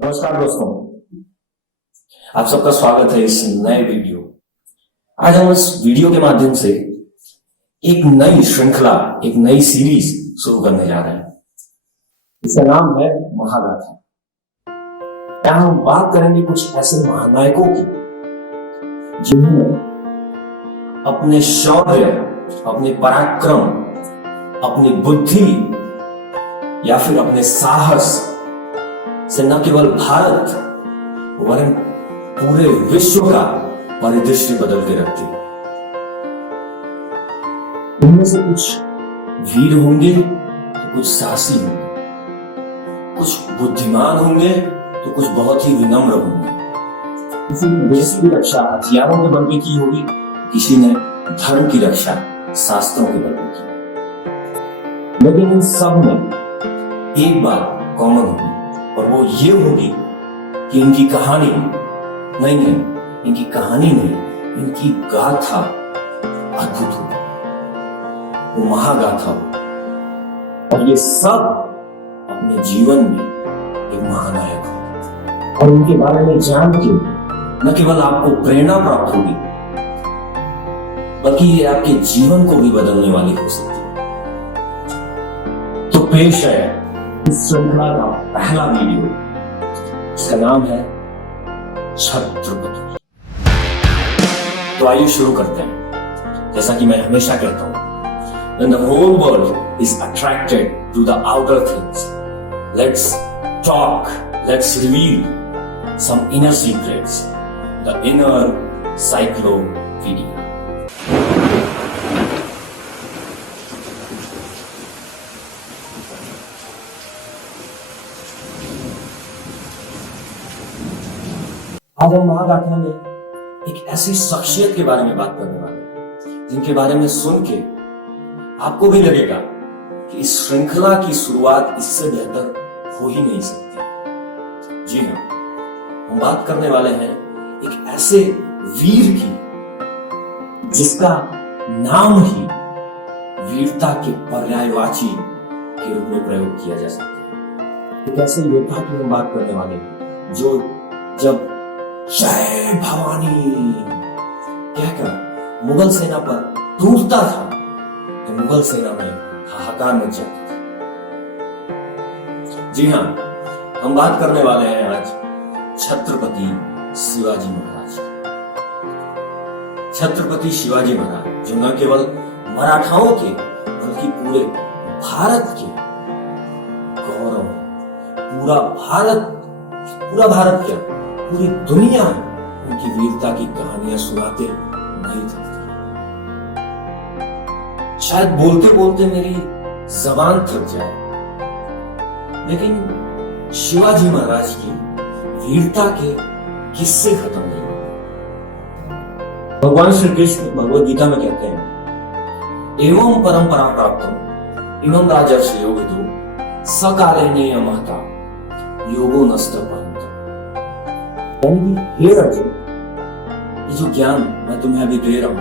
नमस्कार दोस्तों, आप सबका स्वागत है इस नए वीडियो। आज हम इस वीडियो के माध्यम से एक नई श्रृंखला, एक नई सीरीज शुरू करने जा रहे हैं। इसका नाम है महागाथा। यहाँ हम बात करेंगे कुछ ऐसे महानायकों की जिन्होंने अपने शौर्य, अपने पराक्रम, अपनी बुद्धि या फिर अपने साहस से न केवल भारत वरन पूरे विश्व का परिदृश्य बदल के रख दिया। इनमें से कुछ वीर होंगे तो कुछ साहसी होंगे, कुछ बुद्धिमान होंगे तो कुछ बहुत ही विनम्र होंगे। किसी ने देश की रक्षा हथियारों के बल पे की होगी, किसी ने धर्म की रक्षा शास्त्रों के बल पे की। लेकिन इन सब में एक बात कॉमन होगी और वो ये होगी कि इनकी कहानी नहीं, इनकी गाथा अद्भुत होगी, वो महागाथा होगी। और ये सब अपने जीवन में एक महानायक हो और उनके बारे में जान के न केवल आपको प्रेरणा प्राप्त होगी बल्कि ये आपके जीवन को भी बदलने वाली हो सकती है। तो पेश है इस श्रृंखला का पहला वीडियो, इसका नाम है छत्रपति। तो आइए शुरू करते हैं। जैसा कि मैं हमेशा कहता हूं, when the whole world is attracted to the outer things, let's talk, let's reveal some inner secrets, the inner cyclopedia. आज हम महागाथा में एक ऐसी शख्सियत के बारे में बात करने वाले हैं जिनके बारे में सुन के आपको भी लगेगा कि इस श्रृंखला की शुरुआत इससे बेहतर हो ही नहीं सकती। जी हाँ, हम बात करने वाले हैं एक ऐसे वीर की जिसका नाम ही वीरता के पर्यायवाची के रूप में प्रयोग किया जा सकता है। एक ऐसे योद्धा की हम बात करने वाले हैं जो जब जय भवानी कहकर मुगल सेना पर टूटता था तो मुगल सेना में हाहाकार मच जाती थी। जी हाँ, हम बात करने वाले हैं आज छत्रपति शिवाजी महाराज। छत्रपति शिवाजी महाराज जो न केवल मराठाओं के बल्कि पूरे भारत के गौरव, पूरा भारत क्या पूरी दुनिया उनकी वीरता की कहानियां सुनाते नहीं थकती। शायद बोलते बोलते मेरी जबान थक जाए, लेकिन शिवाजी महाराज की वीरता के किस्से खत्म नहीं। भगवान श्री कृष्ण भगवद गीता में कहते हैं, एवं परंपरा प्राप्त इमं राजर्षयो विदुः सकालेनेय महता योगो नष्ट परंत। हे अर्जुन, ये जो ज्ञान मैं तुम्हें अभी दे रहा हूं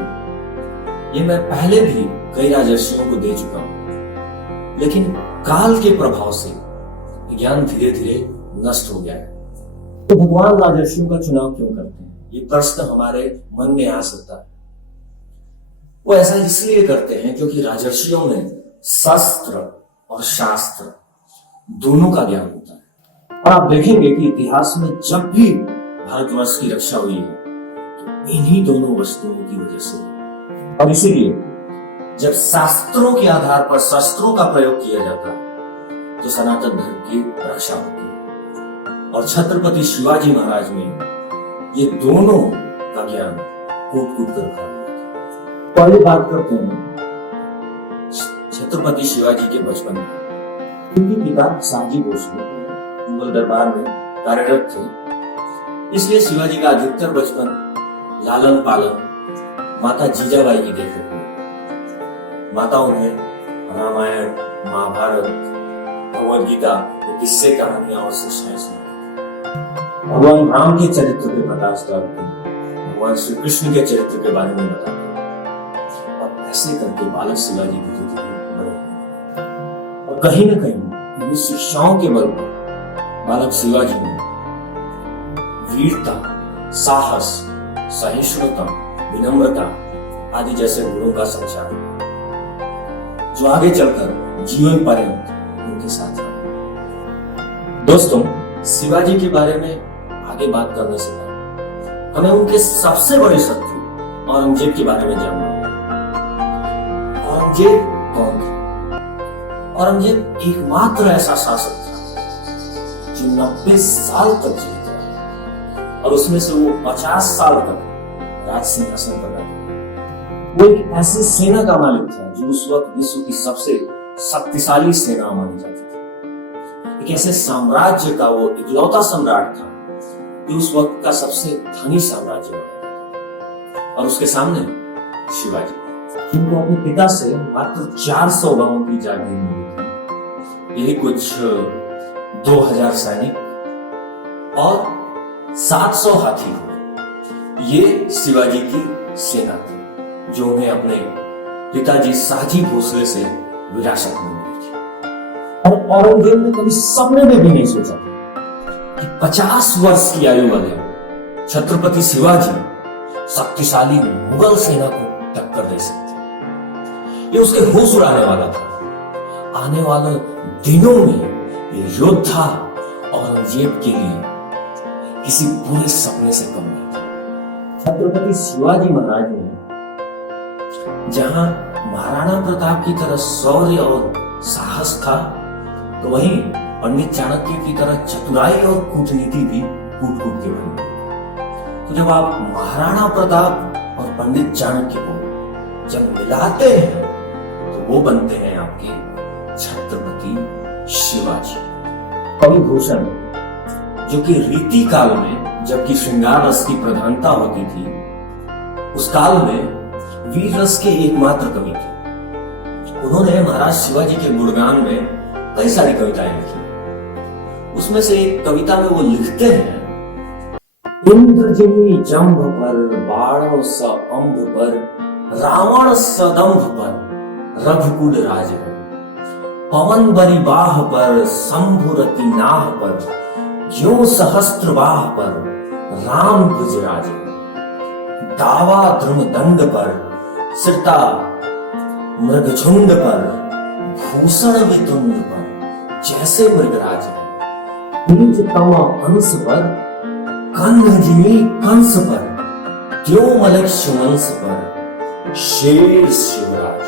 ये मैं पहले भी कई राजर्षियों को दे चुका हूं, लेकिन काल के प्रभाव से ज्ञान धीरे धीरे नष्ट हो गया है। तो भगवान राजर्षियों का चुनाव क्यों करते हैं, ये प्रश्न हमारे मन में आ सकता है। वो ऐसा इसलिए करते हैं क्योंकि राजर्षियों में शस्त्र और शास्त्र दोनों का ज्ञान होता है। और आप देखेंगे कि इतिहास में जब भी भारतवर्ष की रक्षा हुई है तो इन्हीं दोनों वस्तुओं की वजह से। और इसीलिए जब शास्त्रों के आधार पर शस्त्रों का प्रयोग किया जाता है तो सनातन धर्म की रक्षा होती है। और छत्रपति शिवाजी महाराज में ये दोनों का ज्ञान कूट कूट कर रखा हुआ है। पहले बात करते हैं छत्रपति शिवाजी के बचपन में। उनके पिता साजी भोसले मुगल दरबार में कार्यरत थे, इसलिए शिवाजी का अधिकतर बचपन लालन पालन माता जीजाबाई की देखरेख में। माता उन्हें रामायण, महाभारत, भगवद गीता के किस्से, कहानियां और शिक्षाएं सुनाती। भगवान राम के चरित्र पे प्रकाश डालती, भगवान श्री कृष्ण के चरित्र के बारे में बताती और ऐसे करके बालक शिवाजी धीरे धीरे बड़े। और कहीं न कहीं इन शिक्षाओं के बल पर बालक शिवाजी ने वीरता, साहस, सहिष्णुता, विनम्रता आदि जैसे गुणों का संचार हुआ, जो आगे चलकर जीवन पर्यंत उनके साथ रहा। दोस्तों, शिवाजी के बारे में आगे बात करने से पहले हमें उनके सबसे बड़े शत्रु औरंगजेब के बारे में जानना होगा। औरंगजेब कौन था? औरंगजेब एकमात्र ऐसा शासक था जो 90 साल तक जीवित रहा और उसमें से वो 50 साल तक राज सिंहासन पर बैठा। वो एक ऐसी सेना का मालिक था जो उस वक्त विश्व की सबसे शक्तिशाली सेना मानी जाती थी। एक ऐसे साम्राज्य का वो इकलौता सम्राट था जो उस वक्त का सबसे धनी साम्राज्य बना, और उसके सामने शिवाजी, जिनको अपने पिता से मात्र 400 गांवों की जागीर मिली थी, यही कुछ 2000 सैनिक और 700 हाथी घोड़े, ये शिवाजी की सेना थी जो उन्हें अपने पिताजी शाहजी भोसले से विरासत में मिली थी। और औरंगजेब ने कभी सपने में भी नहीं सोचा कि 50 वर्ष की आयु वाले छत्रपति शिवाजी शक्तिशाली मुगल सेना को टक्कर दे सकते। ये उसके होश उड़ाने वाला था। आने वाले दिनों में ये योद्धा औरंगजेब के लिए किसी पूरे सपने से कम नहीं था। छत्रपति शिवाजी महाराज ने जहां महाराणा प्रताप की तरह शौर्य और साहस था, तो वहीं पंडित चाणक्य की तरह चतुराई और कूटनीति भी कूट कूट के बनी। तो जब आप महाराणा प्रताप और पंडित चाणक्य को जब मिलाते हैं तो वो बनते हैं आपके छत्रपति शिवाजी। कवि भूषण, जो कि रीति काल में जबकि श्रृंगार रस की प्रधानता होती थी, उस काल में वीर रस के एकमात्र कवि थे। उन्होंने महाराज शिवाजी के गुणगान में कई सारी कविताएं लिखी। उसमें से एक कविता में वो लिखते हैं, इंद्रजिनी जंभ पर, बाणों स अंब पर, रावण सदंभ पर रघुकुल राज है। पवन बरी बाह पर, शंभुरति नाह पर, ज्यों सहस्त्र बाह पर राम गुजराज है। दावा ध्रुम दंड पर, सिरता मृगझुंड पर, भूषण वितुंड पर जैसे मृगराज है। बीज तवा अंश पर, कन्हजिनी कंस पर, त्यों मलक्ष वंश पर शेर शिवराज।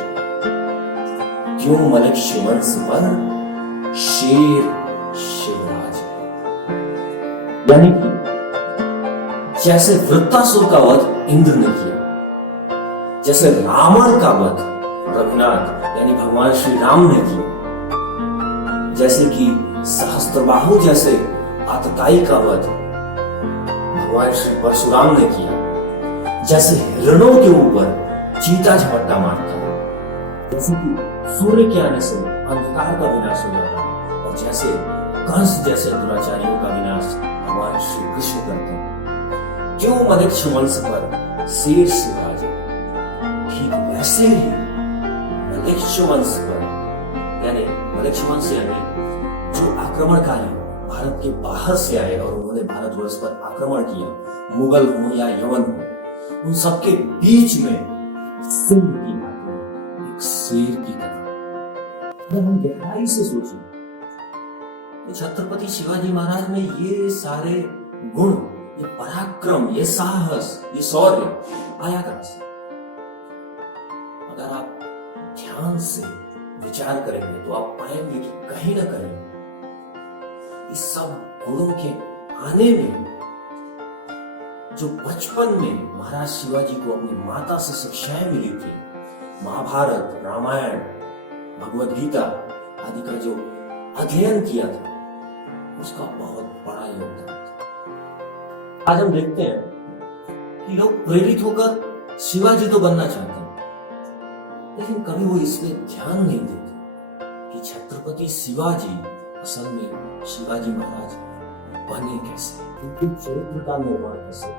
त्यों मलक्ष वंश पर शेर शिवराज। यानी कि जैसे वृत्तासुर का वध इंद्र ने किया, जैसे रावण का वध रघुनाथ यानी भगवान श्री राम ने किया, जैसे कि सहस्त्रबाहु जैसे आतताई का वध भगवान श्री परशुराम ने किया, जैसे हिरणों के ऊपर चीता झपट्टा मारता है, जैसे कि सूर्य के आने से अंधकार का विनाश हो जाता है, और जैसे कंस जैसे दुराचारियों का विनाश भगवान श्री कृष्ण करते हैं। क्यों मलक्ष वंश पर शेर शिवराज, ठीक वैसे ही मलक्ष वंश पर, यानी मलक्ष वंश यानी जो आक्रमणकारी भारत के बाहर से आए और उन्होंने भारतवर्ष पर आक्रमण किया, मुगल हो या यवन हो, उन सबके बीच में सिंह की भांति एक शेर की तरह। अगर हम गहराई से सोचें तो छत्रपति शिवाजी महाराज में ये सारे गुण, ये पराक्रम, ये साहस, ये शौर्य आया कहां से? अगर आप ध्यान से विचार करेंगे तो आप पाएंगे कि कहीं ना कहीं इस सब गुणों के आने में जो बचपन में महाराज शिवाजी को अपनी माता से शिक्षाएं मिली थी, महाभारत, रामायण, भगवद गीता आदि का जो अध्ययन किया था, उसका बहुत बड़ा योगदान था। आज हम देखते हैं कि लोग प्रेरित होकर शिवाजी तो बनना चाहते हैं, लेकिन कभी वो इसमें ध्यान नहीं देते कि छत्रपति शिवाजी असल में शिवाजी महाराज बने कैसे, उनके चरित्र का निर्माण कैसे।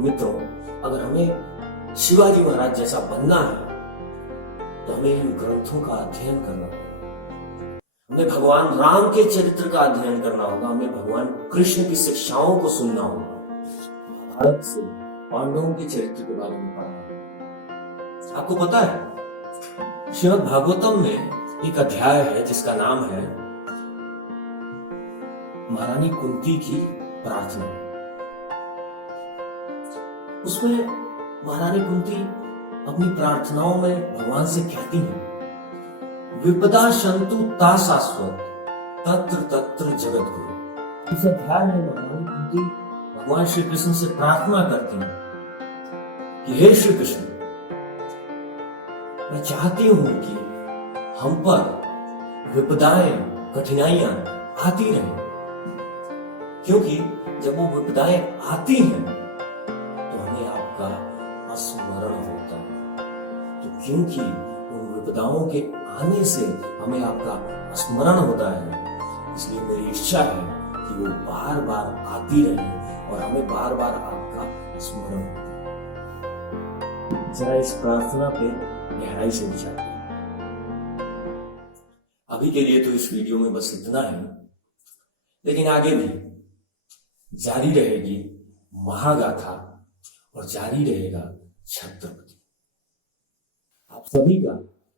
मित्रों, अगर हमें शिवाजी महाराज जैसा बनना है तो हमें इन ग्रंथों का अध्ययन करना होगा। हमें भगवान राम के चरित्र का अध्ययन करना होगा, हमें भगवान कृष्ण की शिक्षाओं को सुनना होगा, महाभारत से पांडवों के चरित्र के बारे में पढ़ना होगा। आपको पता है श्रीमद् भागवतम में एक अध्याय है जिसका नाम है महारानी कुंती की प्रार्थना। उसमें महारानी कुंती अपनी प्रार्थनाओं में भगवान से कहती हैं, विपदा शंतु ता शाश्वत तत्र तत्र जगत गुरु। इस अध्याय में महारानी कुंती भगवान श्री कृष्ण से प्रार्थना करती हैं कि हे श्री कृष्ण, मैं चाहती हूं कि हम पर विपदाएं कठिनाइयां आती रहें, क्योंकि जब वो विपदाएं आती हैं तो हमें आपका स्मरण होता है। तो क्योंकि उन विपदाओं के आने से हमें आपका स्मरण होता है, इसलिए मेरी इच्छा है कि वो बार बार आती रहे और हमें बार बार आपका स्मरण हो। जरा इस प्रार्थना पे गहराई से विचार करें। अभी के लिए तो इस वीडियो में बस इतना ही, लेकिन आगे भी जारी रहेगी महागाथा और जारी रहेगा छत्रपति। आप सभी का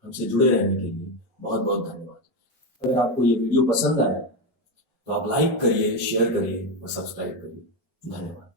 हमसे जुड़े रहने के लिए बहुत बहुत धन्यवाद। अगर आपको ये वीडियो पसंद आया तो आप लाइक करिए, शेयर करिए और सब्सक्राइब करिए। धन्यवाद।